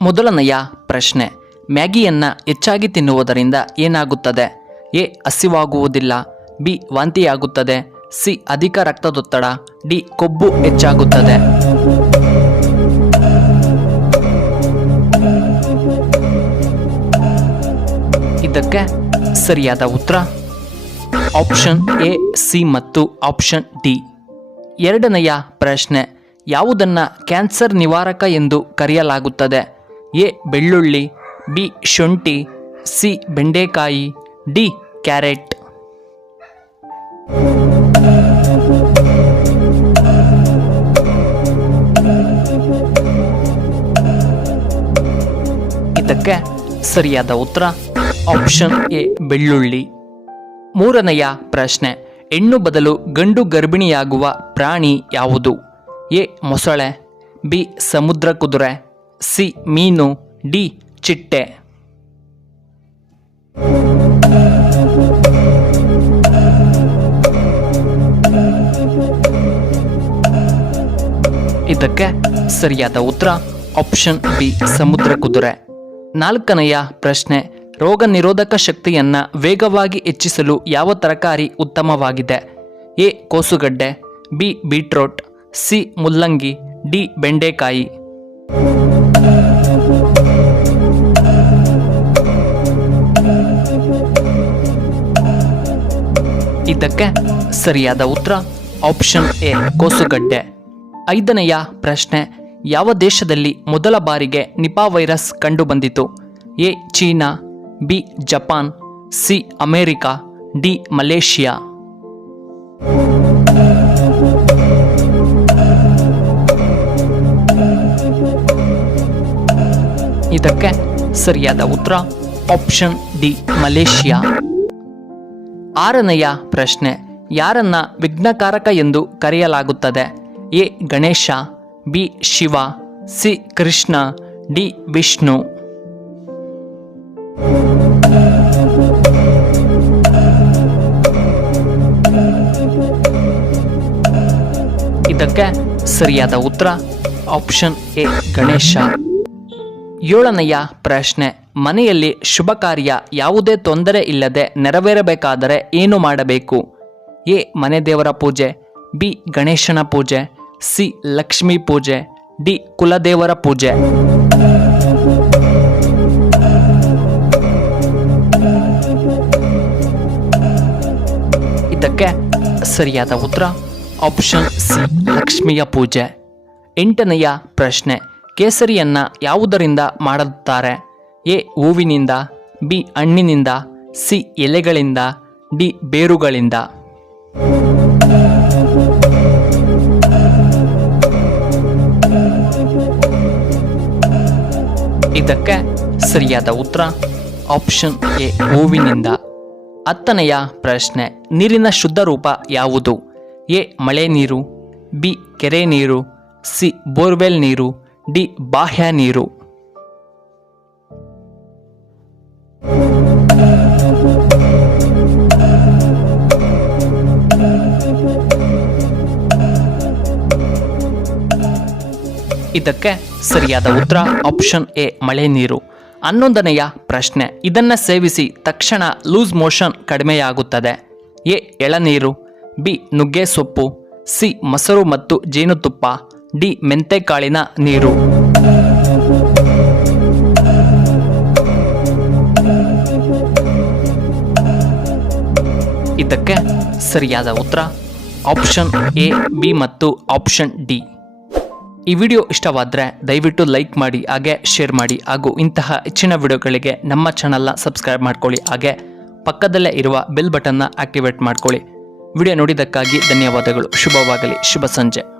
ಮೊದಲನೆಯ ಪ್ರಶ್ನೆ, ಮ್ಯಾಗಿಯನ್ನು ಹೆಚ್ಚಾಗಿ ತಿನ್ನುವುದರಿಂದ ಏನಾಗುತ್ತದೆ? ಎ. ಹಸಿವಾಗುವುದಿಲ್ಲ, ಬಿ. ವಾಂತಿಯಾಗುತ್ತದೆ, ಸಿ. ಅಧಿಕ ರಕ್ತದೊತ್ತಡ, ಡಿ. ಕೊಬ್ಬು ಹೆಚ್ಚಾಗುತ್ತದೆ. ಇದಕ್ಕೆ ಸರಿಯಾದ ಉತ್ತರ ಆಪ್ಷನ್ ಎ, ಸಿ ಮತ್ತು ಆಪ್ಷನ್ ಡಿ. ಎರಡನೆಯ ಪ್ರಶ್ನೆ, ಯಾವುದನ್ನು ಕ್ಯಾನ್ಸರ್ ನಿವಾರಕ ಎಂದು ಕರೆಯಲಾಗುತ್ತದೆ? ಎ. ಬೆಳ್ಳುಳ್ಳಿ, ಬಿ. ಶುಂಠಿ, ಸಿ. ಬೆಂಡೆಕಾಯಿ, ಡಿ. ಕ್ಯಾರೆಟ್. ಇದಕ್ಕೆ ಸರಿಯಾದ ಉತ್ತರ ಆಪ್ಷನ್ ಎ, ಬೆಳ್ಳುಳ್ಳಿ. ಮೂರನೆಯ ಪ್ರಶ್ನೆ, ಹೆಣ್ಣು ಬದಲು ಗಂಡು ಗರ್ಭಿಣಿಯಾಗುವ ಪ್ರಾಣಿ ಯಾವುದು? ಎ. ಮೊಸಳೆ, ಬಿ. ಸಮುದ್ರ ಕುದುರೆ, ಸಿ. ಮೀನು, ಡಿ. ಚಿಟ್ಟೆ. ಇದಕ್ಕೆ ಸರಿಯಾದ ಉತ್ತರ ಆಪ್ಷನ್ ಬಿ, ಸಮುದ್ರ ಕುದುರೆ. ನಾಲ್ಕನೆಯ ಪ್ರಶ್ನೆ, ರೋಗ ನಿರೋಧಕ ಶಕ್ತಿಯನ್ನು ವೇಗವಾಗಿ ಹೆಚ್ಚಿಸಲು ಯಾವ ತರಕಾರಿ ಉತ್ತಮವಾಗಿದೆ? ಎ. ಕೋಸುಗಡ್ಡೆ, ಬಿ. Beetroot, C. ಮುಲ್ಲಂಗಿ, ಡಿ. ಬೆಂಡೆಕಾಯಿ. ಇದಕ್ಕೆ ಸರಿಯಾದ ಉತ್ತರ ಆಪ್ಷನ್ ಎ, ಕೋಸುಗಡ್ಡೆ. ಐದನೆಯ ಪ್ರಶ್ನೆ, ಯಾವ ದೇಶದಲ್ಲಿ ಮೊದಲ ಬಾರಿಗೆ ನಿಪಾ ವೈರಸ್ ಕಂಡುಬಂದಿತು? A. China, B. Japan, C. America, D. Malaysia. ಇದಕ್ಕೆ ಸರಿಯಾದ ಉತ್ತರ ಆಪ್ಷನ್ ಡಿ, ಮಲೇಷಿಯಾ. ಆರನೆಯ ಪ್ರಶ್ನೆ, ಯಾರನ್ನ ವಿಘ್ನಕಾರಕ ಎಂದು ಕರೆಯಲಾಗುತ್ತದೆ? A. Ganesha, B. Shiva, C. Krishna, D. Vishnu. ಇದಕ್ಕೆ ಸರಿಯಾದ ಉತ್ತರ ಆಪ್ಷನ್ ಎ, ಗಣೇಶ. ಏಳನೆಯ ಪ್ರಶ್ನೆ, ಮನೆಯಲ್ಲಿ ಶುಭ ಕಾರ್ಯ ಯಾವುದೇ ತೊಂದರೆ ಇಲ್ಲದೆ ನೆರವೇರಬೇಕಾದರೆ ಏನು ಮಾಡಬೇಕು? ಎ. ಮನೆ ದೇವರ ಪೂಜೆ, ಬಿ. ಗಣೇಶನ ಪೂಜೆ, ಸಿ. ಲಕ್ಷ್ಮೀ ಪೂಜೆ, ಡಿ. ಕುಲದೇವರ ಪೂಜೆ. ಇದಕ್ಕೆ ಸರಿಯಾದ ಉತ್ತರ ಆಪ್ಷನ್ ಸಿ, ಲಕ್ಷ್ಮಿಯ ಪೂಜೆ. ಎಂಟನೆಯ ಪ್ರಶ್ನೆ, ಕೇಸರಿಯನ್ನು ಯಾವುದರಿಂದ ಮಾಡುತ್ತಾರೆ? ಎ. ಹೂವಿನಿಂದ, ಬಿ. ಹಣ್ಣಿನಿಂದ, ಸಿ. ಎಲೆಗಳಿಂದ, ಡಿ. ಬೇರುಗಳಿಂದ. ಇದಕ್ಕೆ ಸರಿಯಾದ ಉತ್ತರ ಆಪ್ಷನ್ ಎ, ಹೂವಿನಿಂದ. ಹತ್ತನೆಯ ಪ್ರಶ್ನೆ, ನೀರಿನ ಶುದ್ಧ ರೂಪ ಯಾವುದು? ಎ. ಮಳೆ ನೀರು, ಬಿ. ಕೆರೆ ನೀರು, ಸಿ. ಬೋರ್ವೆಲ್ ನೀರು, ಡಿ. ಬಾಹ್ಯ ನೀರು. ಇದಕ್ಕೆ ಸರಿಯಾದ ಉತ್ತರ ಆಪ್ಷನ್ ಎ, ಮಳೆ ನೀರು. 11ನೆಯ ಪ್ರಶ್ನೆ, ಇದನ್ನು ಸೇವಿಸಿ ತಕ್ಷಣ ಲೂಸ್ ಮೋಷನ್ ಕಡಿಮೆಯಾಗುತ್ತದೆ. ಎ. ಎಳನೀರು, ಬಿ. ನುಗ್ಗೆ ಸೊಪ್ಪು, ಸಿ. ಮೊಸರು ಮತ್ತು ಜೇನುತುಪ್ಪ, ಡಿ. ಮೆಂತೆಕಾಳಿನ ನೀರು. ಇದಕ್ಕೆ ಸರಿಯಾದ ಉತ್ತರ ಆಪ್ಷನ್ ಎ, ಬಿ ಮತ್ತು ಆಪ್ಷನ್ ಡಿ. ಈ ವಿಡಿಯೋ ಇಷ್ಟವಾದರೆ ದಯವಿಟ್ಟು ಲೈಕ್ ಮಾಡಿ, ಹಾಗೆ ಶೇರ್ ಮಾಡಿ, ಹಾಗೂ ಇಂತಹ ಹೆಚ್ಚಿನ ವಿಡಿಯೋಗಳಿಗೆ ನಮ್ಮ ಚಾನಲ್ನ ಸಬ್ಸ್ಕ್ರೈಬ್ ಮಾಡ್ಕೊಳ್ಳಿ, ಹಾಗೆ ಪಕ್ಕದಲ್ಲೇ ಇರುವ ಬೆಲ್ ಬಟನ್ನ ಆಕ್ಟಿವೇಟ್ ಮಾಡ್ಕೊಳ್ಳಿ. ವಿಡಿಯೋ ನೋಡಿದ್ದಕ್ಕಾಗಿ ಧನ್ಯವಾದಗಳು. ಶುಭವಾಗಲಿ. ಶುಭ ಸಂಜೆ.